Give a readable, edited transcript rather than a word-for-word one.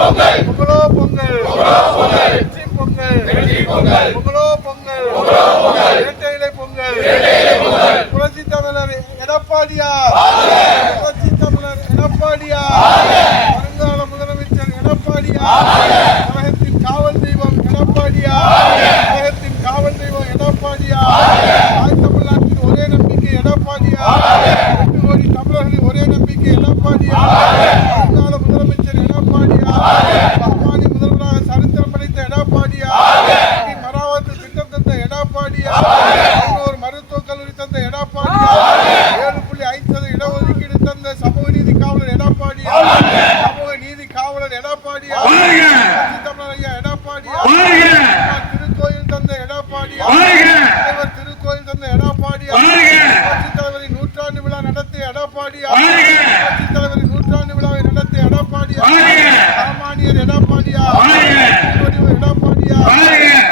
பொங்கலோ பொங்கல் வெற்றி பொங்கல் பொங்கலோ பொங்கல் இரட்டையிலை பொங்கல் புரட்சி தமிழர் எடப்பாடியார் புரட்சி தமிழர் எடப்பாடியார் வருங்கால முதலமைச்சர் எடப்பாடியார் தமிழகத்தின் காவல் தெய்வம் எடப்பாடியார் தமிழகத்தின் காவல் தெய்வம் எடப்பாடியார் தமிழ்நாட்டின் ஒரே நம்பிக்கை எடப்பாடியார் 8 கோடி தமிழர்களின் ஒரே நம்பிக்கை எடப்பாடியார் வருங்கால முதலமைச்சர் எடப்பாடியார் அம்பானி முதல்வராக சரித்திரம் படைத்த எடப்பாடியார் மராவத்து திட்டம் தந்த எடப்பாடியார் ஒரு மருத்துவக் கல்லூரி தந்த எடப்பாடியார் 7.5% இடஒதுக்கீடு தந்த சமூக நீதி காவலர் எடப்பாடியார் சமூக நீதி காவலர் எடப்பாடியார் தமிழர் ஐயா எடப்பாடியார் திருக்கோயில் தந்த எடப்பாடியார் தலைவர் திருக்கோயில் தந்த எடப்பாடியார் புரட்சித் தலைவரின் நூற்றாண்டு விழா நடத்திய எடப்பாடியார் புரட்சித் தலைவரின் நூற்றாண்டு விழாவை நடத்திய எடப்பாடியார் சாமானியர் எடப்பாடியார் எடப்பாடியார்